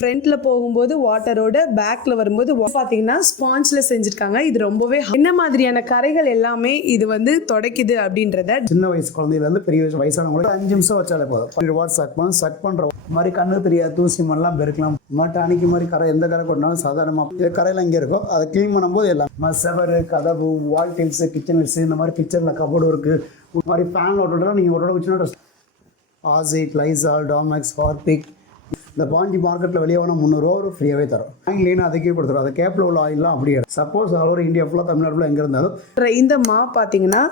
ஃப்ரண்ட்ல போகும்போது வாட்டரோட, பேக்ல வரும்போது பார்த்தீங்கன்னா ஸ்பாஞ்சில் செஞ்சுருக்காங்க. இது ரொம்பவே என்ன மாதிரியான கரைகள் எல்லாமே இது வந்து துடைக்குது அப்படின்றத சின்ன வயசு குழந்தையிலேருந்து பெரிய வயசானவங்களுக்கு 5 நிமிஷம் வச்சாலே போதும். வாட் சக் பண்ணுற மாதிரி கண்ணு தெரியாது தூசி மண்ணெலாம் பெருக்கலாம். மாட்டு அன்னைக்கு மாதிரி கரை எந்த கரை கொட்டினாலும் சாதாரணமாக இது கரையில் இங்கே இருக்கும். அதை க்ளீன் பண்ணும்போது எல்லாம் செவரு, கதவு, வால் டைல்ஸு, கிச்சன் லைட்ஸு, இந்த மாதிரி கிச்சனில் கபோர்டு இருக்குது. இந்த மாதிரி ஃபேன் ஓட்டோட நீங்கள் ஓட்டோட வச்சுன்னா ஆசிட், லைசால், டாமேக்ஸ், ஹார்பிக் இந்த பாஞ்சி மார்க்கெட்டில் வெளியே வேணால் 300 ரூபா ஒரு ஃப்ரீயாகவே தரும். ஆங்கிலீனா அதுக்கே கொடுத்துரும். அதை கேப்பில் உள்ள ஆயிலாம் அப்படியே சப்போஸ் ஆல் ஓவர் இந்தியா ஃபுல்லாக தமிழ்நாட்டில் எங்கே இருந்தாலும் இந்த மாப் பார்த்தீங்கன்னா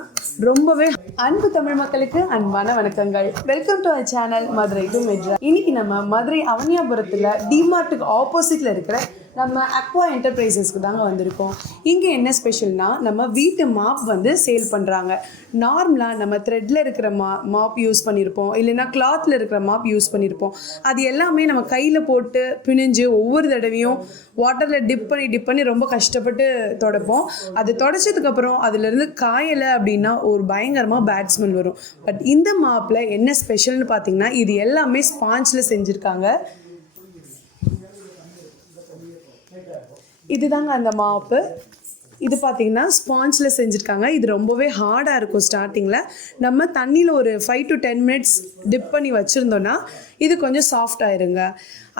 ரொம்பவே அன்பு தமிழ் மக்களுக்கு அன்பான வணக்கங்கள். Welcome to our channel Madurai to Madras. இன்னைக்கு நம்ம மதுரை அவனியாபுரத்தில் டிமார்ட்டுக்கு ஆப்போசிட்டில் இருக்கிற நம்ம அக்வா என்டர்பிரைசஸ்க்கு தாங்க வந்திருக்கோம். இங்கே என்ன ஸ்பெஷல்னால் நம்ம வீட்டு மாப் வந்து சேல் பண்ணுறாங்க. நார்மலாக நம்ம த்ரெட்டில் இருக்கிற மாப் யூஸ் பண்ணியிருப்போம், இல்லைன்னா கிளாத்தில் இருக்கிற மாப் யூஸ் பண்ணியிருப்போம். அது எல்லாமே நம்ம கையில் போட்டு பிணிஞ்சு ஒவ்வொரு தடவையும் வாட்டரில் டிப் பண்ணி ரொம்ப கஷ்டப்பட்டு துடைப்போம். அது துடைச்சதுக்கப்புறம் அதுலேருந்து காயலை அப்படின்னா ஒரு பயங்கரமாக பேட் ஸ்மெல் வரும். பட் இந்த மாப்பில் என்ன ஸ்பெஷல்னு பார்த்தீங்கன்னா இது எல்லாமே ஸ்பாஞ்சில் செஞ்சுருக்காங்க. இதுதாங்க அந்த மாப்பு. இது பார்த்தீங்கன்னா ஸ்பாஞ்சில் செஞ்சுருக்காங்க. இது ரொம்பவே ஹார்டாக இருக்கும். ஸ்டார்டிங்கில் நம்ம தண்ணியில் ஒரு 5 to 10 minutes டிப் பண்ணி வச்சுருந்தோன்னா இது கொஞ்சம் சாஃப்ட் ஆயிருங்க.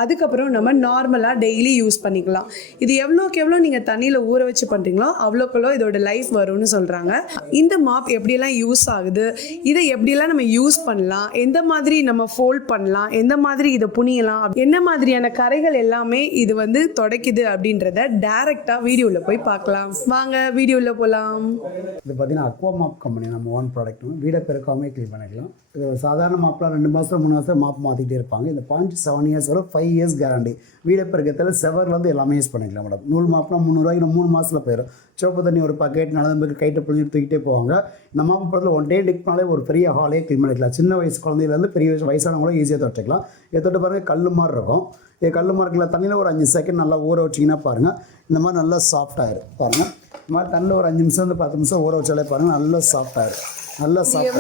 அதுக்கப்புறம் நம்ம நார்மலாக டெய்லி யூஸ் பண்ணிக்கலாம். இது எவ்வளோக்கு எவ்வளோ நீங்கள் தண்ணியில் ஊற வச்சு பண்ணுறீங்களோ அவ்வளோக்கெவ்வளோ இதோட லைஃப் வரும்னு சொல்கிறாங்க. இந்த மாப் எப்படியெல்லாம் யூஸ் ஆகுது, இதை எப்படியெல்லாம் நம்ம யூஸ் பண்ணலாம், எந்த மாதிரி நம்ம ஃபோல்ட் பண்ணலாம், எந்த மாதிரி இதை புனியலாம், என்ன மாதிரியான கரைகள் எல்லாமே இது வந்து துடைக்குது அப்படின்றத டைரெக்டாக வீடியோவில் போய் பார்க்கலாம். வாங்க வீடியோவில் போகலாம். இது பார்த்தீங்கன்னா அக்வா மாப் கம்பெனி நம்ம ஓன் ப்ராடக்ட். வீடை பெருக்காமே க்ளீன் பண்ணிக்கலாம். இது சாதாரண மாப்லாம் 2 மாதம் 3 மாதம் மாப் மாற்றிட்டே இருப்பாங்க. இந்த பாஞ்சு 7 இயர்ஸ் வரும், 5 இயர்ஸ் கேரண்டி. வீடை பெருக்கத்தில் செவர்லேருந்து எல்லாமே யூஸ் பண்ணிக்கலாம் மேடம். நூல் மாப்லாம் 300 ரூபாய்க்கு 3 மாதத்தில் போயிடும். சோப்பு தண்ணி ஒரு பக்கெட் நடந்து கைட்டை பிடிச்சிட்டு தூக்கிட்டே போவாங்க. இந்த மாப்பு படத்தில் 1 day டிக்னாலே ஒரு பெரிய ஹாலே க்ளீன் பண்ணிக்கலாம். சின்ன வயசு குழந்தையிலேருந்து பெரிய வயசானவங்களும் ஈஸியாக துடைச்சிக்கலாம். இதை தொட்டு பாருங்கள், கல் மாதிரி இருக்கும். இது கல் மாதிரி இருக்கல, தண்ணியில் ஒரு 5 செகண்ட் நல்லா ஊற வச்சிங்கன்னா பாருங்கள் இந்த மாதிரி நல்லா சாஃப்டாகிடும். பாருங்கள் இந்த மாதிரி தண்ணியில் ஒரு 5 நிமிஷம் 10 நிமிஷம் ஊற வச்சாலே பாருங்கள் நல்லா சாஃப்டாகிடும். நல்லா சாஃப்ட்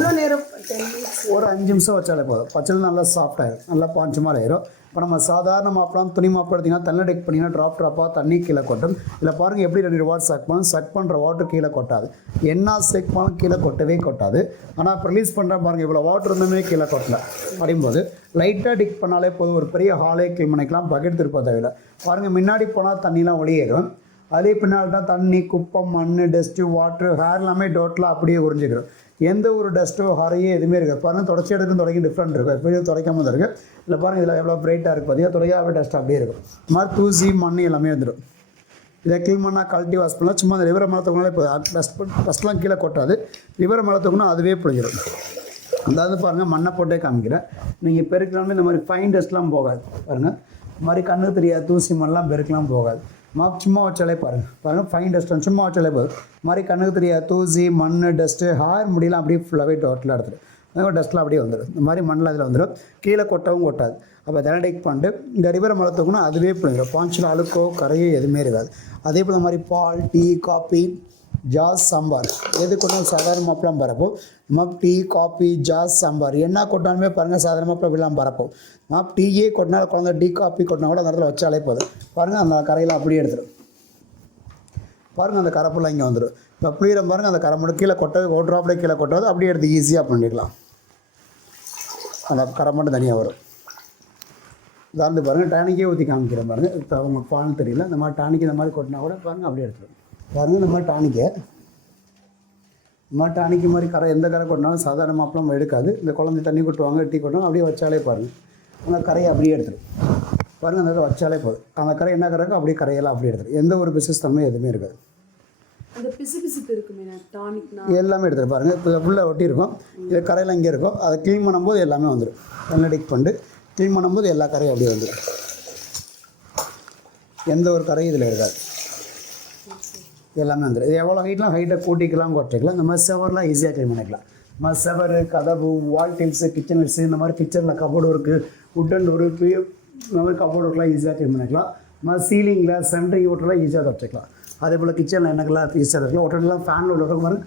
ஒரு 5 நிமிஷம் வச்சாலே போதும். பச்சை நல்லா சாஃப்டாகிடும், நல்லா பாஞ்சு மாதிரி ஆயிரும். இப்போ நம்ம சாதாரண மாப்பெலாம் துணி மாப்பு எடுத்திங்கன்னா தண்ணி டெக் பண்ணிங்கன்னா ட்ராப்பாக தண்ணி கீழே கொட்டும். இதில் பாருங்கள் எப்படி 2 வாட் சக் பண்ணுற வாட்டர் கீழே கொட்டாது. என்ன செக் பண்ணாலும் கீழே கொட்டவே கொட்டாது. ஆனால் இப்போ ரிலீஸ் பண்ணுற பாருங்கள் இவ்வளோ வாட்டர் இருந்துமே கீழே கொட்டல. அப்படிங்கும்போது லைட்டாக டிக் பண்ணாலே போதும், ஒரு பெரிய ஹாலே க்ளீன் பண்ணிக்கலாம். பக்கெட் திருப்ப தேவையில்லை. பாருங்கள் முன்னாடி போனால் தண்ணிலாம் ஒளியேறும். அதே பின்னால் தான் தண்ணி, குப்பம், மண், டஸ்ட்டு, வாட்ரு, ஹேர் எல்லாமே டோட்டலாக அப்படியே உறிஞ்சிக்கிறோம். எந்த ஒரு டஸ்ட்டோ ஹரையோ எதுவுமே இருக்குது. பாருங்கள் தொடச்சி எடுக்கும் தொடங்கி டிஃப்ரெண்ட் இருக்குது. எப்படியும் துடைக்காம தான் இருக்குது. இல்லை பாருங்கள் இதில் எவ்வளோ பிரைட்டாக இருக்குது பார்த்தீங்கன்னா, துடையாவே டஸ்ட் அப்படியே இருக்கும். இந்த மாதிரி தூசி மண் எல்லாமே வந்துடும். இதை க்ளீன் பண்ணால் கழட்டி வாஷ் பண்ணலாம். சும்மா அந்த லிவரை மேலே தூக்கினாலே இப்போ டஸ்ட்லாம் கீழே கொட்டாது. லிவரை மேலே தூக்கினா அதுவே பிடிச்சிடும். அதாவது பாருங்கள் மண்ணை போட்டே காமிக்கிறேன். நீங்கள் பெருக்கலாமே இந்த மாதிரி ஃபைன் டஸ்ட்லாம் போகாது. பாருங்கள் இந்த மாதிரி கண்ணு தெரியாது தூசி மண்ணெலாம் பெருக்கலாம் போகாது. மாப் சும்மா வச்சாலே பாருங்கள் ஃபைன் டஸ்ட் சும்மா வச்சாலே போதும். மாதிரி கண்ணுக்கு தெரியாது தூசி மண் டஸ்ட்டு ஹேர் முடியலாம் அப்படியே ஃபுல்லாகவே டோட்டலாக எடுத்துடும். அதே டஸ்ட்லாம் அப்படியே வந்துடும். இந்த மாதிரி மண்ணில் அதில் வந்துடும். கீழே கொட்டவும் கொட்டாது. அப்போ அதெல்லாம் டேக் பண்ணிட்டு இந்த ரிவரை மேலே தூக்கணும் அதுவே பிடிக்கும். பாஞ்சில் அழுக்கோ கரையோ எதுவுமே இருக்காது. அதே போல் இந்த மாதிரி பால், டீ, காஃபி, ஜாஸ், சாம்பார் எது கொண்டாலும் சாதாரண மாப்பிலாம் பரப்போம். மாப் டீ, காஃபி, ஜாஸ், சாம்பார் என்ன கொட்டாலுமே பாருங்கள் சாதாரண மாப்பில் விழாம பரப்போம். மாப் டீயே கொட்டினாலும் குழந்தை டீ காஃபி கொட்டினா கூட அந்த இடத்துல வச்சாலே போதும். பாருங்கள் அந்த கரையெல்லாம் அப்படியே எடுத்துடும். பாருங்கள் அந்த கரைப்பெல்லாம் இங்கே வந்துடும். இப்போ புளியிற பாருங்கள் அந்த கரை மட்டும் கீழே கொட்டது ஒரு ட்ராப்லேயே கீழே கொட்டாது. அப்படியே எடுத்து ஈஸியாக பண்ணிடலாம். அந்த கரை மட்டும் தனியாக வரும். இதாந்து பாருங்கள் டானிக்கே ஊற்றி காமிக்கிறேன் பாருங்கள். இப்போ உங்களுக்கு பால் தெரியல. இந்த மாதிரி டானிக்கு இந்த மாதிரி கொட்டினா கூட பாருங்கள் அப்படியே எடுத்துடும். பாருங்கள் இந்த மாதிரி டானிக்கு மாதிரி கரை எந்த கரை கொட்டினாலும் சாதாரண மாப்பிளம் எடுக்காது. இந்த குழந்தை தண்ணி கொட்டுவாங்க, டீ கொட்டுவாங்க, அப்படியே வச்சாலே பாருங்கள் அந்த கரையை அப்படியே எடுத்துடும். பாருங்கள் அந்த வச்சாலே போதும். அந்த கரை என்ன கரைக்கோ அப்படியே கரையெல்லாம் அப்படியே எடுத்துடும். எந்த ஒரு பிசினஸ் தன்மை எதுவுமே இருக்காது. எல்லாமே எடுத்துகிட்டு பாருங்கள் இப்போ ஃபுல்லாக ஒட்டி இருக்கும். இது கரையெல்லாம் இங்கே இருக்கும். அதை க்ளீன் பண்ணும்போது எல்லாமே வந்துடும். நல்லா டிக் பண்ணிட்டு க்ளீன் பண்ணும்போது எல்லா கரையும் அப்படியே வந்துடும். எந்த ஒரு கரையும் இதில் இருக்காது. எல்லாமே வந்துடும். இது எவ்வளோ ஹைட்டை கூட்டிக்கலாம் குறைச்சிக்கலாம். இந்த மாதிரி செவர்லாம் ஈஸியாக க்ளீன் பண்ணிக்கலாம். இந்த மாதிரி செவரு, கதவு, வால் டைல்ஸு, கிச்சன் லைட்ஸு, இந்த மாதிரி கிச்சனில் கபோர்டு இருக்குது, உட்டன் ஒர்க்கு, இந்த மாதிரி கபோர்டு ஒர்க்லாம் ஈஸியாக க்ளீன் பண்ணிக்கலாம். இந்த மாதிரி சீலிங்கில் சென்ட்ரிங் ஓட்டெல்லாம் ஈஸியாக துடைச்சிக்கலாம். அதே போல் கிச்சனில் என்னக்கெல்லாம் ஈஸியாக இருக்கலாம். ஒட்டெல்லாம் ஃபேன் ஓட்ட மாதிரி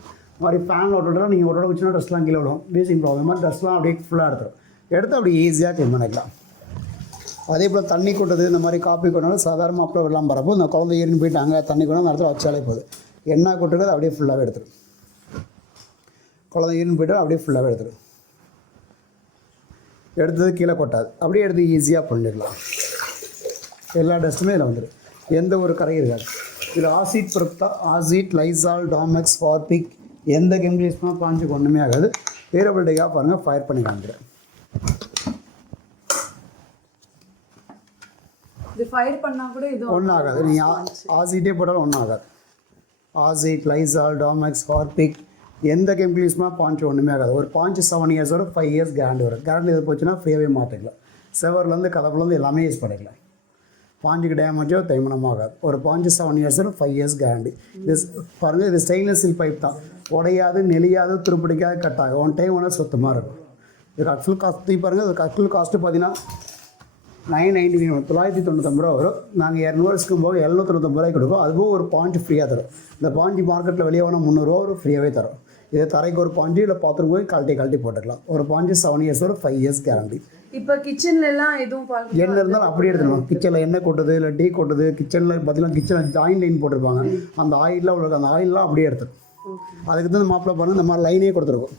மாதிரி ஃபேன் ஓட்டெல்லாம் நீங்கள் ஒட்டோட வச்சுன்னா டஸ்ட்லாம் கீழே விடும். வீசிங் ப்ராப்ளம் மாதிரி டஸ்ட்லாம் அப்படியே ஃபுல்லாக எடுத்து அப்படி ஈஸியாக க்ளீன் பண்ணிக்கலாம். அதே போல் தண்ணி கொட்டது இந்த மாதிரி காப்பி கொண்டாலும் சாதாரண மாப்பிள வெள்ளம் வரப்போ இந்த குழந்தை ஏறின்னு போயிட்டு அங்கே தண்ணி கொண்டு அந்த இடத்துல வச்சாலே போகுது. எண்ணெய் கொட்டுறது அப்படியே ஃபுல்லாகவே எடுத்துடும். குழந்தை ஏறின்னு போய்ட்டு அப்படியே ஃபுல்லாகவே எடுத்துடும். எடுத்தது கீழே கொட்டாது, அப்படியே எடுத்து ஈஸியாக பண்ணிடலாம். எல்லா டஸ்ட்டுமே இதில் வந்துடும், எந்த ஒரு கரையும் இருக்காது. இதில் ஆசிட் பொறுத்தா ஆசிட், லைசால், டாமெக்ஸ், ஃபார்பிக் எந்த கெமிக்கல் யூஸ் பண்ணால் பாஞ்சுக்கு ஒன்றுமே ஆகாது. வேரபிலிட்டிக்காக பாருங்கள், ஃபயர் பண்ணி காமிக்கிறேன். இது ஃபயர் பண்ணால் கூட இது ஒன்றும் ஆகாது. நீங்கள் ஆசிட்டே போட்டாலும் ஒன்றும் ஆகாது. ஆசிட், லைசால், டாமெக்ஸ், ஃபார்பிக் எந்த கெமிக்கல் யூஸ் பண்ணால் பாஞ்சு ஒன்றுமே ஆகாது. ஒரு பாஞ்சு 7 years வரும், 5 years கேரண்டி வரும். கேரண்டி இது போச்சுன்னா ஃப்ரீயாகவே மாற்றிக்கலாம். செவர்லேருந்து கதப்புலேருந்து எல்லாமே யூஸ் பண்ணிக்கலாம். பாஞ்சுக்கு டேமேஜோ தேய்மானமோ ஆகாது. ஒரு பாஞ்சு 7 years வரும், 5 years கேரண்டி. இது பாருங்கள், இது ஸ்டெயின்லெஸ் ஸ்டீல் பைப் தான். உடையாது, நெளியாது, துருப்பிடிக்காது, கட் ஆகும். ஒன் டைம் ஒன்று சுத்தமாக இருக்கும். இது ஆக்சுவல் காஸ்ட் பாருங்கள். இது ஆக்சுவல் காஸ்ட்டு பார்த்தீங்கன்னா 999 999 ரூபா வரும். நாங்கள் 200 இருக்கும் போது 799 ரூபாய்க்கு கொடுப்போம். அதுவும் ஒரு பாஞ்சு ஃப்ரீயாக தரும். இந்த பாஞ்சு மார்க்கெட்டில் வெளியே வேணால் 300 ரூபா ஒரு ஃப்ரீயாகவே தரும். இது தரைக்கு ஒரு பாஞ்சு இல்லை பாத்திரம் போய் கழட்டி போட்டுக்கலாம். ஒரு பாஞ்சு 7 years வரும், 5 years கேரண்டி. இப்போ கிச்சன்லாம் எதுவும் எண்ணெய் இருந்தாலும் அப்படியே எடுத்துக்கலாம். கிச்சனில் எண்ணெய் கொட்டுது இல்லை டீ கொட்டுது, கிச்சனில் பார்த்தீங்கன்னா கிச்சனில் ஜாயின் லைன் போட்டிருப்பாங்க. அந்த ஆயிலெலாம் உங்களுக்கு அந்த ஆயிலெலாம் அப்படியே எடுத்துடும். அதுக்கு தான் இந்த மாப்பிள பாருங்கள், இந்த மாதிரி லைனே கொடுத்துருக்கும்.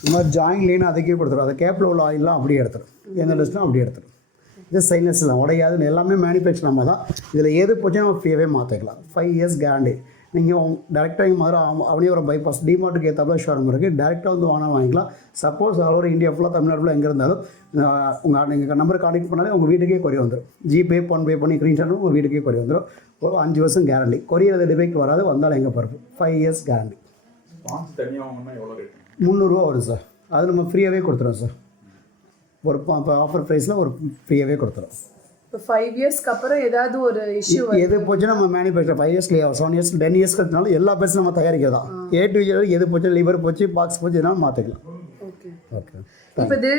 இந்த மாதிரி ஜாயின் லைன் அதுக்கே கொடுத்துரும். அந்த கேப்பில் உள்ள ஆயிலெலாம் அப்படியே எடுத்துடும். எந்த டஸ்ட்டும் அப்படியே எடுத்துடும். இது ஸ்டெயின்லெஸ் தான், உடையாதுன்னு எல்லாமே மேனுஃபேக்சர் நம்ம தான். இதில் எது போச்சு நம்ம ஃப்ரீயாகவே மாற்றிக்கலாம். 5 years கேரண்டி. நீங்கள் டேரெக்டாக இங்கே மாதிரி அவனியோரம் பைபாஸ் டிமார்ட்டுக்கு ஏற்றாப்புல ஷோரூம் இருக்குது. டேரெக்டாக வந்து வாங்கிக்கலாம். சப்போஸ் ஆல் ஓவர் இந்தியா ஃபுல்லாக தமிழ்நாடு ஃபுல்லாக எங்கே இருந்தாலும் நீங்கள் நம்பர் கான்டெக்ட் பண்ணாலே உங்கள் வீட்டுக்கே கொரியர் வந்துடும். ஜிபே ஃபோன்பே பண்ணி ஸ்க்ரீன்ஷாட்டும் உங்கள் வீட்டுக்கே கொரியர் வந்துடும். ஒரு 5 வருஷம் கேரண்டி. கொரியர் அது டிபேக் வராது, வந்தாலும் எங்கே பருப்பு. 5 years கேரண்டி. 300 ரூபா வரும் சார். அது நம்ம ஃப்ரீயாகவே கொடுத்துருவோம் சார். ஒரு இப்போ ஆஃபர் ப்ரைஸில் ஒரு ஃப்ரீயாகவே கொடுத்துரும். இப்போ 5 yearsக்கு அப்புறம் ஏதாவது ஒரு இஷ்யூ எது போச்சுன்னா நம்ம மேனுஃபேக்சர் 5 years 7 years 10 years கட்டினாலும் எல்லா பேர்ஸும் நம்ம தயாரிக்கிறது தான். A to Z எது போச்சு, லிவர் போச்சு, பாக்ஸ் போச்சு, இதெல்லாம் மாற்றிக்கலாம். Okay okay. இப்போ இது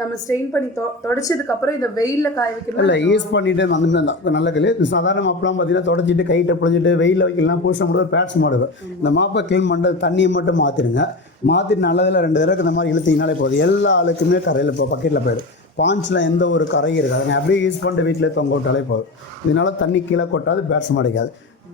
நம்ம ஸ்ட்ரெயின் பண்ணி தொடச்சதுக்கு அப்புறம் இதை வெயிலில் காய வைக்கணும் இல்லை, யூஸ் பண்ணிட்டு வந்து நல்ல கல். சாதாரண மாப்பெல்லாம் பார்த்தீங்கன்னா தொடச்சிட்டு கையிட்ட பிடிச்சிட்டு வெயிலில் வைக்கலாம், பூச முடியாது, பேட்ஸ் மாடுவேன். இந்த மாப்பை க்ளீன் பண்ணுறது தண்ணியை மட்டும் மாற்றிடுங்க. மாற்றிட்டு நல்லதில் 2 தடவை இந்த மாதிரி இழுத்திங்கனாலே போதும். எல்லா ஆளுக்குமே கரையில் இப்போ பக்கெட்டில் போயிடும். பாஞ்சில் எந்த ஒரு கரையும் இருக்காது. நீங்கள் அப்படியே யூஸ் பண்ணிட்டு வீட்டில் தொங்க விட்டாலே போதும். இதனால் தண்ணி கீழே கொட்டாது, பேட்ஸ் மாடிக்காது.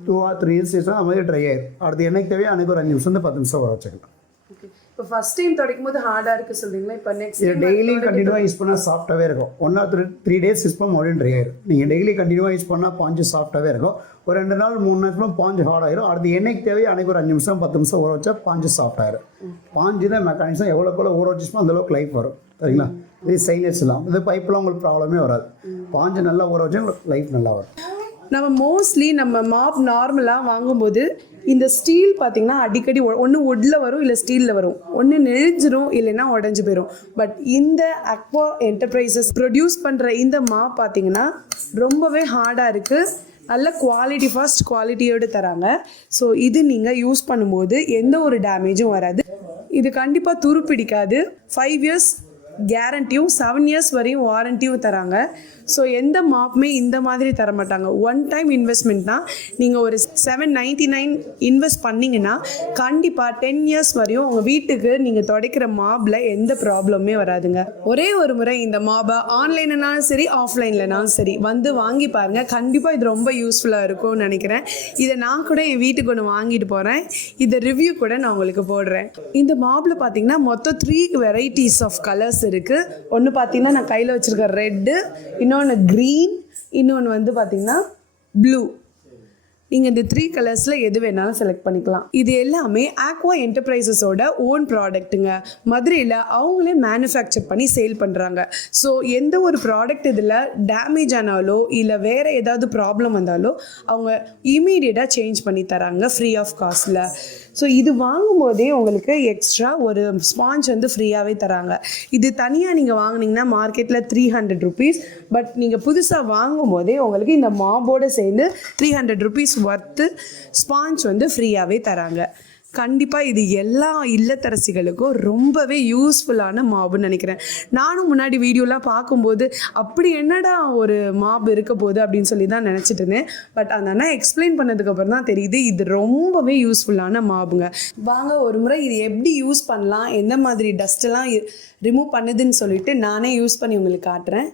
2 or 3 years அது மாதிரி ட்ரை ஆயிடும். அடுத்து என்னைக்கு தேவையோ அன்றைக்கி ஒரு 5 நிமிஷம் 10 நிமிஷம் வர வச்சுக்கலாம். ஓகே. இப்போ ஃபர்ஸ்ட் டைம் துடைக்கும் போது ஹார்டாக இருக்குது சொல்கிறீங்களா? இப்போ நெக்ஸ்ட் இது டெய்லி கண்டினியூவாக யூஸ் பண்ணால் சாஃப்ட்டாகவே இருக்கும். 1 or 3 days யூஸ் பண்ண மறுபடியும் ட்ரை ஆயிடும். நீங்கள் டெய்லி கண்டினியூவாக யூஸ் பண்ணால் பாஞ்சு சாஃப்ட்டாகவே இருக்கும். ஒரு 2 நாள் 3 நாள் பாஞ்சு ஹார்ட் ஆயிரும். அடுத்து என்னைக்கு தேவையோ அன்றைக்கி ஒரு 5 நிமிஷம் 10 நிமிஷம் ஊற வச்சா பாஞ்சு சாஃப்ட் ஆயிரும். பாஞ்சு தான் மெக்கானிக்ஸாக எவ்வளோக்குள்ள ஊற வச்சுப்போ அந்தளவுக்கு லைஃப் வரும். சரிங்களா? இது சைலன்ஸ் இல்லாம் இது பைப்பெலாம் உங்களுக்கு ப்ராப்ளமே வராது. பாஞ்சு நல்லா ஊற வச்சா உங்களுக்கு லைஃப் நல்லா வரும். நம்ம மோஸ்ட்லி நம்ம மாப் நார்மலாக வாங்கும்போது இந்த ஸ்டீல் பார்த்திங்கன்னா அடிக்கடி ஒன்று வுட்டில் வரும், இல்லை ஸ்டீலில் வரும். ஒன்று நெழிஞ்சிரும், இல்லைன்னா உடஞ்சி போயிடும். பட் இந்த அக்வா என்டர்பிரைசஸ் ப்ரொடியூஸ் பண்ணுற இந்த மாப் பார்த்திங்கன்னா ரொம்பவே ஹார்டாக இருக்குது. நல்ல குவாலிட்டி, ஃபர்ஸ்ட் குவாலிட்டியோடு தராங்க. ஸோ இது நீங்கள் யூஸ் பண்ணும்போது எந்த ஒரு டேமேஜும் வராது. இது கண்டிப்பாக துரு பிடிக்காது. 5 years கேரண்டியும் 7 years வரையும் வாரண்டியும் தராங்க. ஸோ எந்த மாப்புமே இந்த மாதிரி தர மாட்டாங்க. ஒன் டைம் இன்வெஸ்ட்மெண்ட் தான். நீங்கள் ஒரு 799 இன்வெஸ்ட் பண்ணிங்கன்னா கண்டிப்பாக 10 years வரையும் உங்கள் வீட்டுக்கு நீங்கள் துடைக்கிற மாப்பில் எந்த ப்ராப்ளமே வராதுங்க. ஒரே ஒரு முறை இந்த மாப்பை ஆன்லைன்லனாலும் சரி, ஆஃப்லைன்லனாலும் சரி வந்து வாங்கி பாருங்கள். கண்டிப்பாக இது ரொம்ப யூஸ்ஃபுல்லாக இருக்கும்னு நினைக்கிறேன். இதை நான் கூட என் வீட்டுக்கு ஒன்று வாங்கிட்டு போகிறேன். இதை ரிவ்யூ கூட நான் உங்களுக்கு போடுறேன். இந்த மாப்பில் பார்த்தீங்கன்னா மொத்தம் 3 வெரைட்டிஸ் ஆஃப் கலர்ஸ் இருக்குது. ஒன்று பார்த்தீங்கன்னா நான் கையில் வச்சுருக்க ரெட்டு, இன்னொன்று க்ரீன், இன்னொன்று வந்து பார்த்தீங்கன்னா ப்ளூ. நீங்கள் இந்த 3 கலர்ஸில் எது வேணாலும் செலக்ட் பண்ணிக்கலாம். இது எல்லாமே ஆக்வா என்டர்பிரைசஸோட ஓன் ப்ராடக்ட்டுங்க. மதுரையில் அவங்களே மேனுஃபேக்சர் பண்ணி சேல் பண்ணுறாங்க. ஸோ எந்த ஒரு ப்ராடக்ட் இதில் டேமேஜ் ஆனாலோ இல்லை வேறு ஏதாவது ப்ராப்ளம் வந்தாலோ அவங்க இமீடியட்டாக சேஞ்ச் பண்ணி தராங்க ஃப்ரீ ஆஃப் காஸ்ட்டில். ஸோ இது வாங்கும்போதே உங்களுக்கு எக்ஸ்ட்ரா ஒரு ஸ்பாஞ்ச் வந்து ஃப்ரீயாகவே தராங்க. இது தனியாக நீங்கள் வாங்கினீங்கன்னா மார்க்கெட்டில் 300 rupees. பட் நீங்கள் புதுசாக வாங்கும் போதே உங்களுக்கு இந்த மாபோடு சேர்ந்து 300 rupees ஒர்த்து ஸ்பாஞ்ச் வந்து ஃப்ரீயாகவே தராங்க. கண்டிப்பாக இது எல்லா இல்லத்தரசிகளுக்கும் ரொம்பவே யூஸ்ஃபுல்லான மாப்புன்னு நினைக்கிறேன். நானும் முன்னாடி வீடியோலாம் பார்க்கும்போது அப்படி என்னடா ஒரு மாப் இருக்க போகுது அப்படின்னு சொல்லி தான் நினச்சிட்டு இருந்தேன். பட் அந்த அண்ணா எக்ஸ்பிளைன் பண்ணதுக்கப்புறம் தான் தெரியுது இது ரொம்பவே யூஸ்ஃபுல்லான மாப்புங்க. வாங்க ஒரு முறை இது எப்படி யூஸ் பண்ணலாம், எந்த மாதிரி டஸ்ட்டெல்லாம் ரிமூவ் பண்ணுதுன்னு சொல்லிட்டு நானே யூஸ் பண்ணி உங்களுக்கு காட்டுறேன்.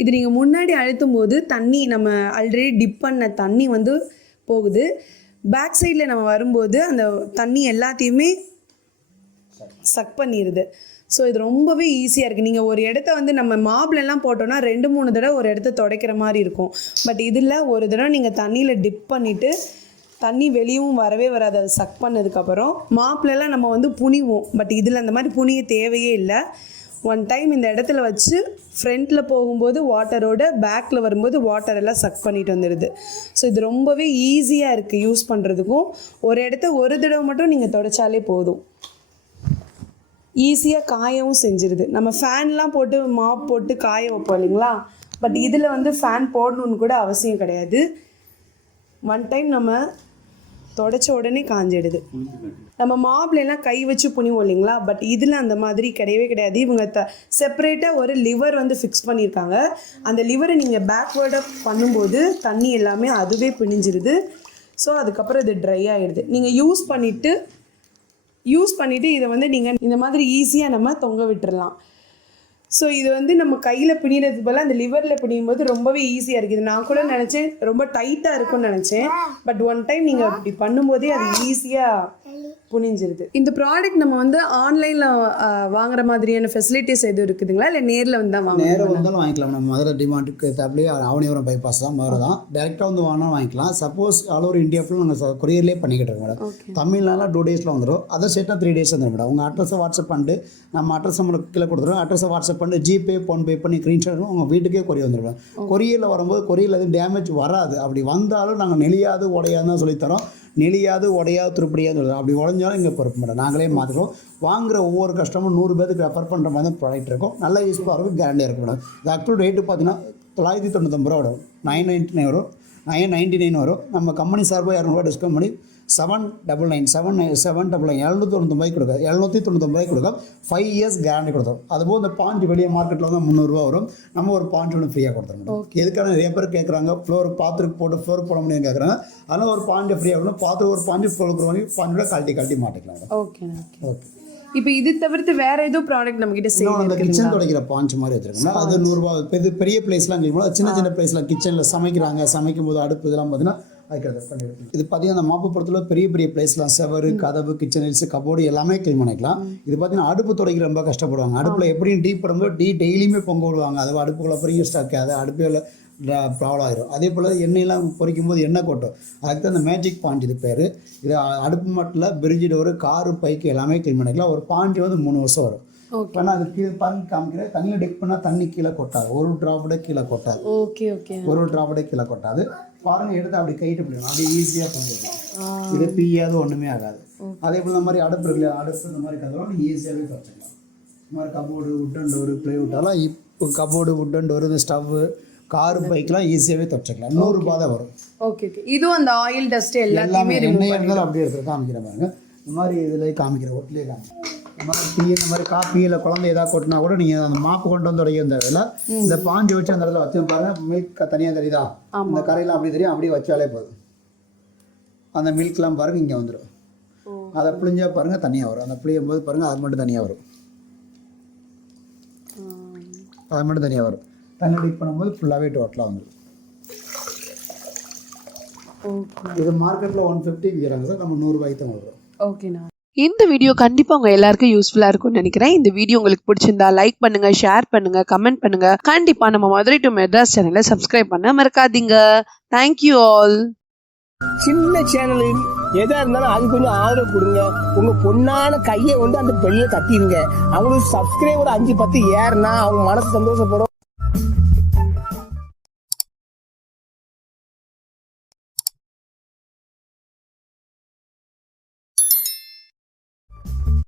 இது நீங்கள் முன்னாடி அழுத்தும் போது தண்ணி நம்ம ஆல்ரெடி டிப் பண்ண தண்ணி வந்து போகுது. பேக் சைடில் நம்ம வரும்போது அந்த தண்ணி எல்லாத்தையுமே சக் பண்ணிடுது. ஸோ இது ரொம்பவே ஈஸியாக இருக்குது. நீங்கள் ஒரு இடத்த வந்து நம்ம மாப்லெல்லாம் போட்டோன்னா 2-3 தடவை ஒரு இடத்த துடைக்கிற மாதிரி இருக்கும். பட் இதில் ஒரு தடவை நீங்கள் தண்ணியில் டிப் பண்ணிவிட்டு தண்ணி வெளியும் வரவே வராது. அதை சக் பண்ணதுக்கப்புறம் மாப்லெல்லாம் நம்ம வந்து புனிவோம். பட் இதில் அந்த மாதிரி புனிய தேவையே இல்லை. ஒன் டைம் இந்த இடத்துல வச்சு ஃப்ரண்ட்டில் போகும்போது வாட்டரோட பேக்கில் வரும்போது வாட்டர் எல்லாம் சக் பண்ணிட்டு வந்துடுது. ஸோ இது ரொம்பவே ஈஸியாக இருக்குது யூஸ் பண்ணுறதுக்கும். ஒரு இடத்த ஒரு தடவை மட்டும் நீங்கள் துடைச்சாலே போதும். ஈஸியாக காயவும் செஞ்சிருது. நம்ம ஃபேன்லாம் போட்டு மாப் போட்டு காய வைப்போம் இல்லைங்களா, பட் இதில் வந்து ஃபேன் போடணுன்னு கூட அவசியம் கிடையாது. ஒன் டைம் நம்ம தொடச்ச உடனே காஞ்சிடுது. நம்ம மாப்லாம் கை வச்சு புனிவோம் இல்லைங்களா, பட் இதில் அந்த மாதிரி கிடையவே கிடையாது. இவங்க செப்பரேட்டாக ஒரு லிவர் வந்து ஃபிக்ஸ் பண்ணியிருக்காங்க. அந்த லிவரை நீங்கள் பேக்வேர்டாக பண்ணும்போது தண்ணி எல்லாமே அதுவே பிணிஞ்சிருது. ஸோ அதுக்கப்புறம் இது ட்ரை ஆகிடுது. நீங்கள் யூஸ் பண்ணிவிட்டு இதை வந்து நீங்கள் இந்த மாதிரி ஈஸியாக நம்ம தொங்க விட்டுறலாம். ஸோ இது வந்து நம்ம கையில் பிணிறது போல் அந்த லிவரில் பிணியும் போது ரொம்பவே ஈஸியாக இருக்குது. நான் கூட நினச்சேன் ரொம்ப டைட்டாக இருக்கும்னு நினச்சேன். பட் ஒன் டைம் நீங்கள் அப்படி பண்ணும்போதே அது ஈஸியாக புனிஞ்சிருது. இந்த ப்ராடக்ட் நம்ம வந்து ஆன்லைனில் வாங்குற மாதிரியான ஃபெசிலிட்டிஸ் எதுவும் இருக்குதுங்களா, இல்லை நேரில் வந்து தான் வாங்க? நேரில் வந்தாலும் வாங்கிக்கலாம். நம்ம மதுரை டிமார்ட்டுக்கு அப்படியே அவனிபுரம் பைபாஸ் தான் மதுரை தான். டேரெக்டாக வந்து வாங்கினா வாங்கிக்கலாம். சப்போஸ் ஆல் ஓவர் இந்தியா ஃபுல்லாக நாங்கள் கொரியர்லேயே பண்ணிக்கிட்டு இருக்கோம் மேடம். தமிழ்நாட்டில் 2 டேஸில் வந்துடும். அதை சேர்த்தா 3 டேஸ் வந்துடும் மேடம். உங்கள் அட்ரஸை வாட்ஸ்அப் பண்ணிட்டு நம்ம அட்ரஸ் நம்மளுக்கு கீழே கொடுத்துருவோம். அட்ரஸை வாட்ஸ்அப் பண்ணி ஜிபே ஃபோன்பே பண்ணி ஸ்க்ரீன்ஷாட் உங்கள் வீட்டுக்கே கொரியர் வந்துடுவோம். கொரியரில் வரும்போது கொரியரில் எதுவும் டேமேஜ் வராது. அப்படி வந்தாலும் நாங்கள் நெளியாது உடையாது தான் சொல்லித்தரோம். நெளியாது உடையாது திருப்படியாது சொல்லுவோம். அப்படி உடஞ்சாலும் இங்கே பொறுப்பு மாட்டோம், நாங்களே மாற்றிடுவோம். வாங்குகிற ஒவ்வொரு கஸ்டமரும் 100 பேருக்கு ரெஃபர் பண்ணுற மாதிரி தான் ப்ராடக்ட் இருக்கும். நல்லா யூஸ்ஃபுல்லாக இருக்கும், கேரண்டியாக இருக்கும் மேடம். இது ஆக்சுவல் ரேட்டு பார்த்தீங்கன்னா 999 ரூபா வரும். 999 வரும், 999 வரும். நம்ம கம்பெனி சார்பாக 200 டிஸ்கவுண்ட் பண்ணி 799 799 கொடுக்க 799 கொடுக்க 5 இயர்ஸ் கேரண்டி கொடுத்தோம். அதுபோல் இந்த பாஞ்சு வெளியே மார்க்கெட்டில் வந்து 300 ரூபா வரும். நம்ம ஒரு பாஞ்சு ஒன்று ஃப்ரீயாக கொடுத்துருவோம். எதுக்கான நிறைய பேர் கேட்குறாங்க, ஃப்ளோர் பாத்திரம் போட்டு ஃப்ளோர் போட முடியும்னு கேட்குறாங்க. அதனால் ஒரு பாஞ்சு ஃப்ரீயாக இருக்கணும். பாத்திரம் ஒரு பாஞ்சு ஃப்ளோர் வாங்கி பாஞ்சோட கழட்டி மாட்டிக்கலாம். Okay okay. இப்போ இது தவிர்த்து வேற ஏதோ ப்ராடக்ட் நம்ம கிட்ட சேல் அந்த கிச்சன் துடைக்கிற பாஞ்சு மாதிரி வச்சிருக்கோம். அது 100 ரூபா. பெரிய பிளேஸ்லாம் சின்ன பிளேஸ்லாம் கிச்சனில் சமைக்கும் போது அடுப்பு இதெல்லாம் பார்த்தீங்கன்னா இது பார்த்தீங்கன்னா அந்த மாப்பு பொறுத்தளவு பெரிய பிளேஸ்லாம் செவரு கதவு கிச்சன் ஹில்ஸ் கபோர்டு எல்லாமே க்ளீன் பண்ணிக்கலாம். இது பார்த்தீங்கன்னா அடுப்பு துடைக்கிற ரொம்ப கஷ்டப்படுவாங்க. அடுப்பில் எப்படியும் டீ போடும்போது டெய்லியுமே பொங்க விடுவாங்க. அது அடுப்புக்குள்ள பெரிய ஸ்டாக் அது அடுப்பில் ப்ராப்ளம் ஆயிரும். அதே போல் எண்ணெயெல்லாம் பொரிக்கும் போது எண்ணெய் கொட்டும். அதுக்கு தான் அந்த மேஜிக் பாண்ட் இது பேர். இது அடுப்பு மட்டும் பிரிட்ஜ் டோரு காரு பைக்கு எல்லாமே க்ளீன் பண்ணிக்கலாம். ஒரு பாஞ்சு வந்து 3 வருஷம் வரும். ஆனால் அது கீழே பாருங்க காமிக்கிறேன். தண்ணியை டெக் பண்ணால் தண்ணி கீழே கொட்டாது. ஒரு ட்ராப்போட கீழே கொட்டாது. ஒரு ட்ராப்போட கீழே கொட்டாது. பாருங்க, எடுத்து அப்படி கைட்டு பிடிக்கணும். அப்படி ஈஸியாக பண்ணுறது. இது தீயாது ஒன்றுமே ஆகாது. அதே போல் இந்த மாதிரி அடுப்பு இருக்குல்ல, அடுப்பு இந்த மாதிரி கதவெல்லாம் நீங்கள் ஈஸியாகவே துடைச்சிக்கலாம். இந்த மாதிரி கபோர்டு உட்டன் டோரு ப்ளைவுட்டாலாம் இப்போ கபோர்டு உட்டன் டோரு இந்த ஸ்டவ்வு காரு பைக்கெலாம் ஈஸியாகவே துடைச்சிக்கலாம். 100 ரூபா தான் வரும். ஓகே. இதுவும் அந்த ஆயில் டஸ்ட் எல்லாமே எண்ணெய் இருந்தாலும் அப்படியே எடுத்து காமிக்கிற பாருங்க. இந்த மாதிரி இதில் காமிக்கிற ஒட்டிலே காமிக்கிறேன். இந்த மாதிரி டீ இந்த மாதிரி காப்பி இல்லை குழந்தை ஏதாவது கொட்டினா கூட நீங்கள் அந்த மாப்பு கொண்டு வந்து உடைய இந்த வேலை இந்த பாஞ்சு வச்சு அந்த இடத்துல வச்சு பாருங்க. மில்க் தனியாக தெரியுதா, இந்த கரையெல்லாம் அப்படி தெரியும். அப்படியே வச்சாலே போதும். அந்த மில்க்லாம் பாருங்க இங்கே வந்துடும். அதை புளிஞ்சா பாருங்க தனியாக வரும். அந்த புளியும் போது பாருங்க அது மட்டும் தனியாக வரும். அது மட்டும் தனியாக வரும். தண்ணி டிப் பண்ணும்போது ஃபுல்லாகவே டோட்டலாக வந்துடும். இது மார்க்கெட்டில் 150 விற்கிறாங்க சார். நம்ம 100 ரூபாய்க்கு தான் வரும். ஓகேண்ணா. இந்த வீடியோ கண்டிப்பா உங்க எல்லாருக்கும் யூஸ்ஃபுல்லா இருக்கும்னு நினைக்கிறேன். இந்த வீடியோ உங்களுக்கு பிடிச்சிருந்தா லைக் பண்ணுங்க, ஷேர் பண்ணுங்க, கமெண்ட் பண்ணுங்க. கண்டிப்பா நம்ம மதுரை டு மெட்ராஸ் சேனலை சப்ஸ்கிரைப் பண்ண மறக்காதீங்க. Thank you all. சின்ன சேனல் எதா இருந்தாலும் அது கொஞ்சம் ஆதரவு கொடுங்க. உங்க பொண்ணான கையை வந்து அந்த பெல்ல தட்டிடுங்க. அவங்களுக்கு சப்ஸ்கிரைபர் 5-10 ஏறுனா அவங்க மனசு சந்தோஷப்படும்.